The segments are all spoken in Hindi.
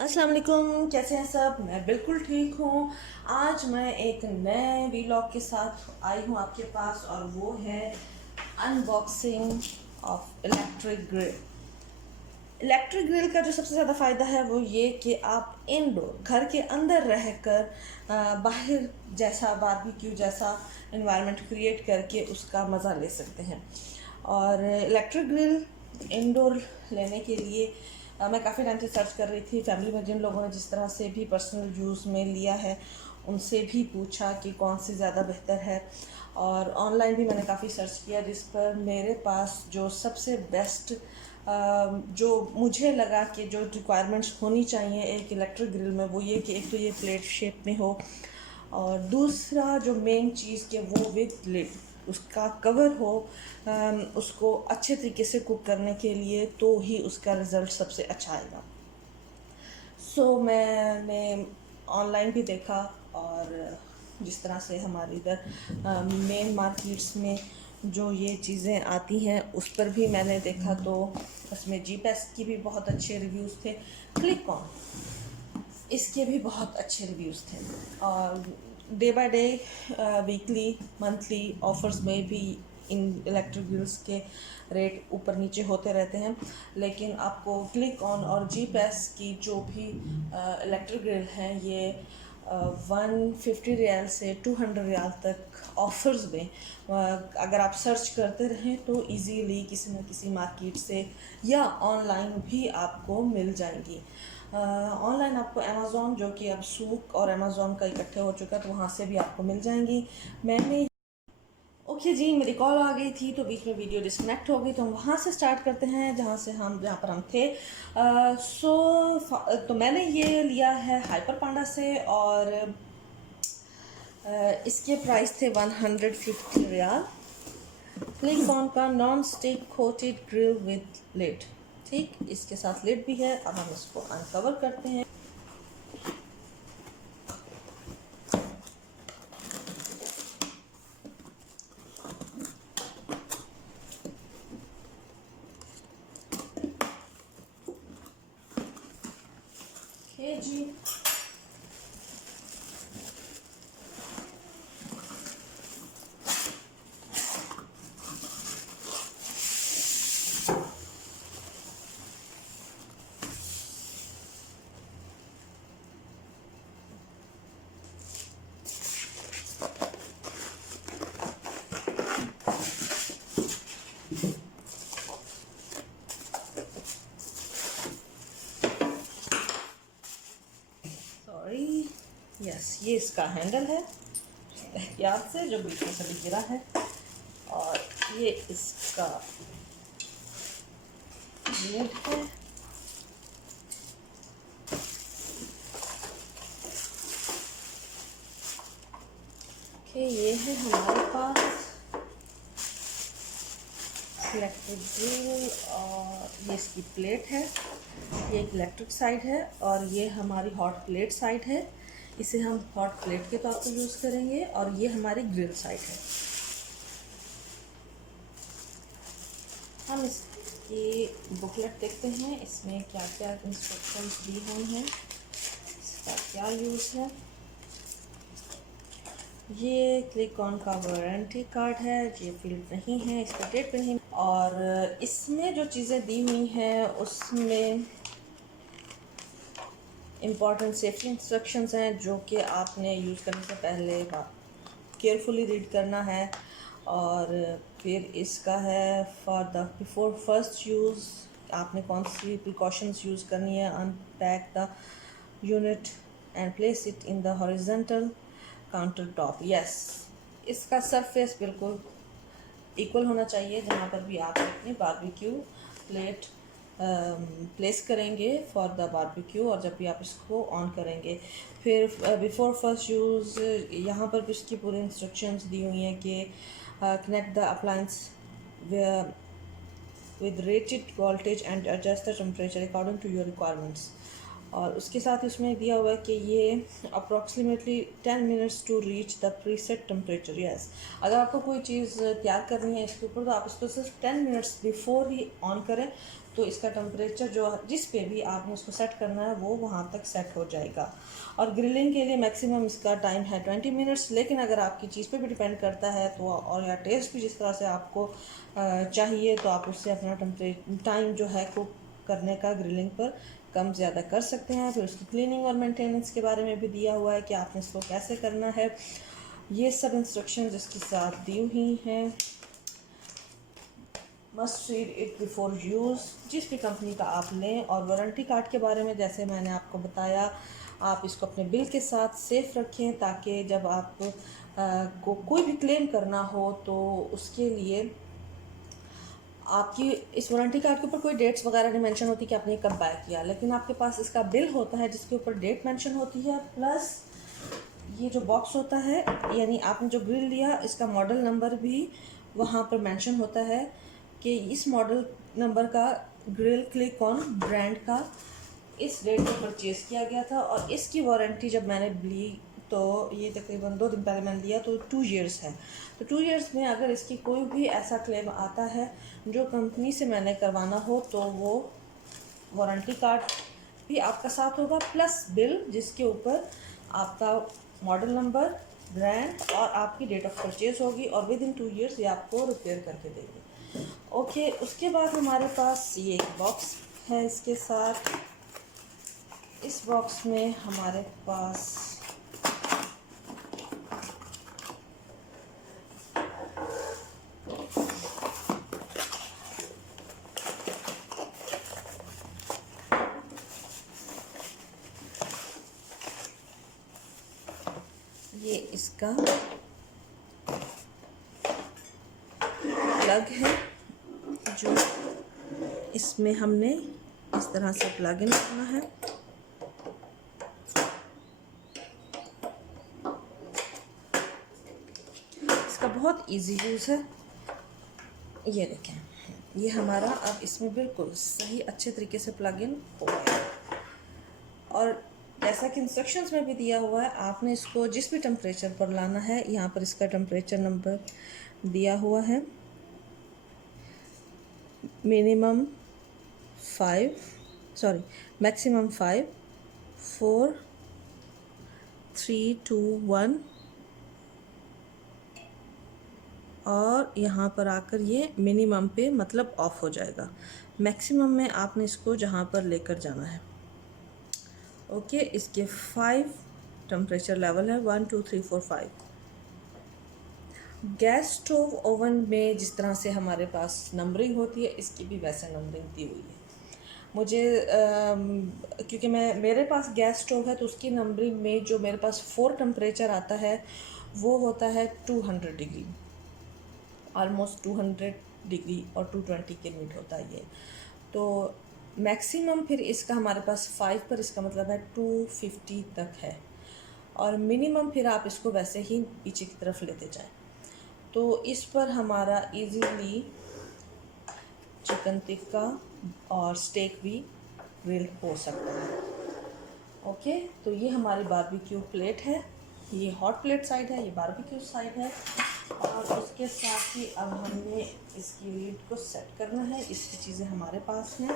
अस्सलाम वालेकुम, कैसे हैं सब। मैं बिल्कुल ठीक हूँ। आज मैं एक नए वीलॉग के साथ आई हूँ आपके पास, और वो है unboxing of electric grill. Electric grill का जो सबसे ज़्यादा फ़ायदा है वो ये कि आप इंडोर घर के अंदर रहकर बाहर जैसा बारबेक्यू जैसा इन्वायरमेंट क्रिएट करके उसका मज़ा ले सकते हैं। और इलेक्ट्रिक ग्रिल इंडोर लेने के लिए मैं काफ़ी टाइम से सर्च कर रही थी। फैमिली में जिन लोगों ने जिस तरह से भी पर्सनल यूज़ में लिया है उनसे भी पूछा कि कौन सी ज़्यादा बेहतर है, और ऑनलाइन भी मैंने काफ़ी सर्च किया, जिस पर मेरे पास जो सबसे बेस्ट जो मुझे लगा कि जो रिक्वायरमेंट्स होनी चाहिए एक इलेक्ट्रिक ग्रिल में वो ये कि एक तो ये प्लेट शेप में हो, और दूसरा जो मेन चीज़ कि वो विद लिड उसका कवर हो, उसको अच्छे तरीके से कुक करने के लिए, तो ही उसका रिज़ल्ट सबसे अच्छा आएगा। मैंने ऑनलाइन भी देखा, और जिस तरह से हमारे इधर मेन मार्केट्स में जो ये चीज़ें आती हैं उस पर भी मैंने देखा, तो उसमें जी पेस्ट की भी बहुत अच्छे रिव्यूज़ थे। क्लिक ऑन इसके भी बहुत अच्छे रिव्यूज़ थे, और day by day weekly monthly offers में भी इन इलेक्ट्रिक ग्रिल्स के रेट ऊपर नीचे होते रहते हैं। लेकिन आपको क्लिक ऑन और जी पैस की जो भी इलेक्ट्रिक ग्रिल हैं ये 150 रियाल से 200 रियाल तक ऑफ़र्स में अगर आप सर्च करते रहें तो इजीली किसी न किसी मार्केट से या ऑनलाइन भी आपको मिल जाएंगी। ऑनलाइन आपको अमेज़ॉन, जो कि अब सूक और अमेज़ॉन का इकट्ठे हो चुका है, तो वहाँ से भी आपको मिल जाएंगी। मैंने ओके जी, मेरी कॉल आ गई थी तो बीच में वीडियो डिस्कनेक्ट हो गई, तो हम वहाँ से स्टार्ट करते हैं जहाँ पर हम थे। तो मैंने ये लिया है हाइपर पांडा से, और इसके प्राइस थे 150 रियाल। क्लिक ऑन का non stick coated grill with lid. ठीक, इसके साथ लिड भी है। अब हम इसको अनकवर करते हैं। ओके जी, सॉरी, यस, ये इसका हैंडल है एहतियात से, जो बीच में से भी गिरा है, और ये इसका लिड है। ओके, ये है हमारे पास इलेक्ट्रिक ग्रिल, और ये इसकी प्लेट है। ये एक इलेक्ट्रिक साइड है, और ये हमारी हॉट प्लेट साइड है। इसे हम हॉट प्लेट के तौर पर यूज़ करेंगे, और ये हमारी ग्रिल साइड है। हम इसकी बुकलेट देखते हैं, इसमें क्या क्या इंस्ट्रक्शंस दी हुई हैं, इसका क्या यूज़ है। ये क्लिक ऑन का वारंटी कार्ड है, ये फील्ड नहीं है, इस पर डेट नहीं, और इसमें जो चीज़ें दी हुई हैं उसमें इम्पॉर्टेंट सेफ्टी इंस्ट्रक्शंस हैं, जो कि आपने यूज़ करने से पहले केयरफुली रीड करना है। और फिर इसका है for the before first use आपने कौन सी प्रिकॉशंस यूज़ करनी है। Unpack the unit and place it in the horizontal counter top. Yes, इसका सरफेस बिल्कुल इक्वल होना चाहिए जहाँ पर भी आप अपनी बारबेक्यू प्लेट प्लेस करेंगे फॉर द बारबेक्यू, और जब भी आप इसको ऑन करेंगे। फिर बिफोर फर्स्ट यूज़ यहाँ पर भी इसकी पूरी इंस्ट्रक्शंस दी हुई हैं कि connect the appliance with rated voltage and adjust the temperature according to your requirements। और उसके साथ उसमें दिया हुआ है कि ये approximately 10 minutes to reach the preset temperature. Yes, अगर आपको कोई चीज़ तैयार करनी है इसके ऊपर, तो आप इसको सिर्फ 10 मिनट्स बिफोर ही ऑन करें, तो इसका टेम्परेचर जो जिस पे भी आपने उसको सेट करना है वो वहाँ तक सेट हो जाएगा। और ग्रिलिंग के लिए मैक्सिमम इसका टाइम है 20 मिनट्स, लेकिन अगर आपकी चीज़ पे भी डिपेंड करता है तो, और या टेस्ट भी जिस तरह से आपको चाहिए, तो आप उससे अपना टाइम जो है कुक करने का ग्रिलिंग पर कम ज़्यादा कर सकते हैं। फिर उसकी क्लीनिंग और मेंटेनेंस के बारे में भी दिया हुआ है कि आपने इसको कैसे करना है। ये सब इंस्ट्रक्शंस इसके साथ दी हुई हैं। Must read it before use, जिस भी कंपनी का आप लें। और वारंटी कार्ड के बारे में जैसे मैंने आपको बताया, आप इसको अपने बिल के साथ सेफ रखें ताकि जब आप को कोई भी क्लेम करना हो तो उसके लिए आपकी इस वारंटी कार्ड के ऊपर कोई डेट्स वगैरह नहीं मेंशन होती कि आपने कब बाय किया, लेकिन आपके पास इसका बिल होता है जिसके ऊपर डेट मेंशन होती है, प्लस ये जो बॉक्स होता है, यानी आपने जो ग्रिल लिया इसका मॉडल नंबर भी वहाँ पर मेंशन होता है कि इस मॉडल नंबर का ग्रिल क्लिक ऑन ब्रांड का इस डेट पर परचेज़ किया गया था। और इसकी वारंटी जब मैंने ली तो ये तकरीबन 2 दिन पहले मैंने लिया, तो 2 इयर्स है। तो 2 इयर्स में अगर इसकी कोई भी ऐसा क्लेम आता है जो कंपनी से मैंने करवाना हो, तो वो वारंटी कार्ड भी आपका साथ होगा, प्लस बिल जिसके ऊपर आपका मॉडल नंबर, ब्रांड और आपकी डेट ऑफ परचेज होगी, और विद इन 2 इयर्स ये आपको रिपेयर करके देंगे। ओके, उसके बाद हमारे पास ये एक बॉक्स है इसके साथ। इस बॉक्स में हमारे पास ये इसका प्लग है जो इसमें हमने इस तरह से प्लग इन करना है। इसका बहुत इजी यूज़ है। ये देखें, ये हमारा अब इसमें बिल्कुल सही अच्छे तरीके से प्लग इन हो गया। और जैसा कि इंस्ट्रक्शंस में भी दिया हुआ है, आपने इसको जिस भी टेम्परेचर पर लाना है, यहाँ पर इसका टेम्परेचर नंबर दिया हुआ है। मैक्सिमम 5 4 3 2 1, और यहाँ पर आकर ये मिनिमम पे मतलब ऑफ हो जाएगा। मैक्सिमम में आपने इसको जहाँ पर लेकर जाना है। ओके, इसके 5 टेम्परेचर लेवल है, 1 2 3 4 5। गैस स्टोव ओवन में जिस तरह से हमारे पास नंबरिंग होती है, इसकी भी वैसे नंबरिंग दी हुई है। मुझे क्योंकि मेरे पास गैस स्टोव है, तो उसकी नंबरिंग में जो मेरे पास 4 टेम्परेचर आता है वो होता है 200 डिग्री, ऑलमोस्ट 200 डिग्री, और 220 के मीट होता है ये। तो मैक्सिमम फिर इसका हमारे पास 5 पर, इसका मतलब है 250 तक है। और मिनिमम फिर आप इसको वैसे ही पीछे की तरफ लेते जाएं, तो इस पर हमारा इजीली चिकन टिक्का और स्टेक भी ग्रिल हो सकता है। ओके, तो ये हमारी बारबेक्यू प्लेट है, ये हॉट प्लेट साइड है, ये बारबेक्यू साइड है। और उसके साथ ही अब हमने इसकी लीड को सेट करना है। इसकी चीज़ें हमारे पास हैं,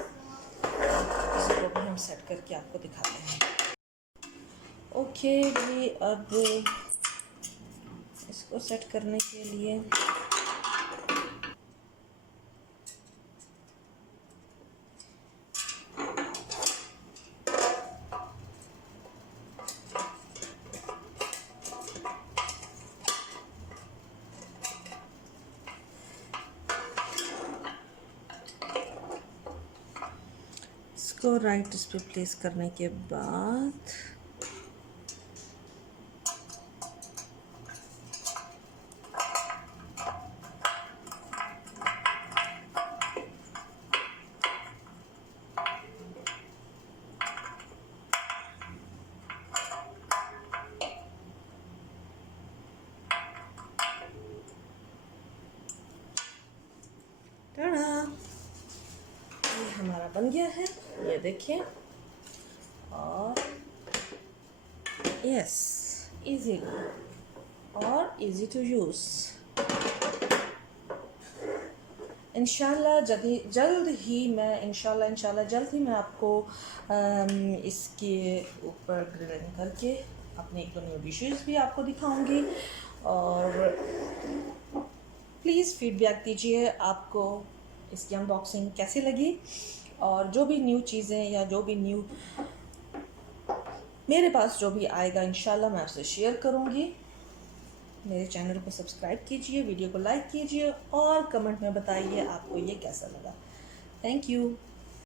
इसको भी हम सेट करके आपको दिखाते हैं। ओके जी, अब इसको सेट करने के लिए इसको राइट इस पर प्लेस करने के बाद ये हमारा बन गया है, ये देखिए। और यस, इजी और इजी टू यूज़। इंशाल्लाह जल्द ही मैं आपको इसके ऊपर ग्रिलिंग करके अपने एक दो न्यू डिशेस भी आपको दिखाऊंगी। और प्लीज़ फीडबैक दीजिए आपको इसकी अनबॉक्सिंग कैसी लगी, और जो भी न्यू चीज़ें या जो भी न्यू मेरे पास जो भी आएगा इंशाल्लाह मैं आपसे शेयर करूँगी। मेरे चैनल को सब्सक्राइब कीजिए, वीडियो को लाइक कीजिए और कमेंट में बताइए आपको ये कैसा लगा। Thank you.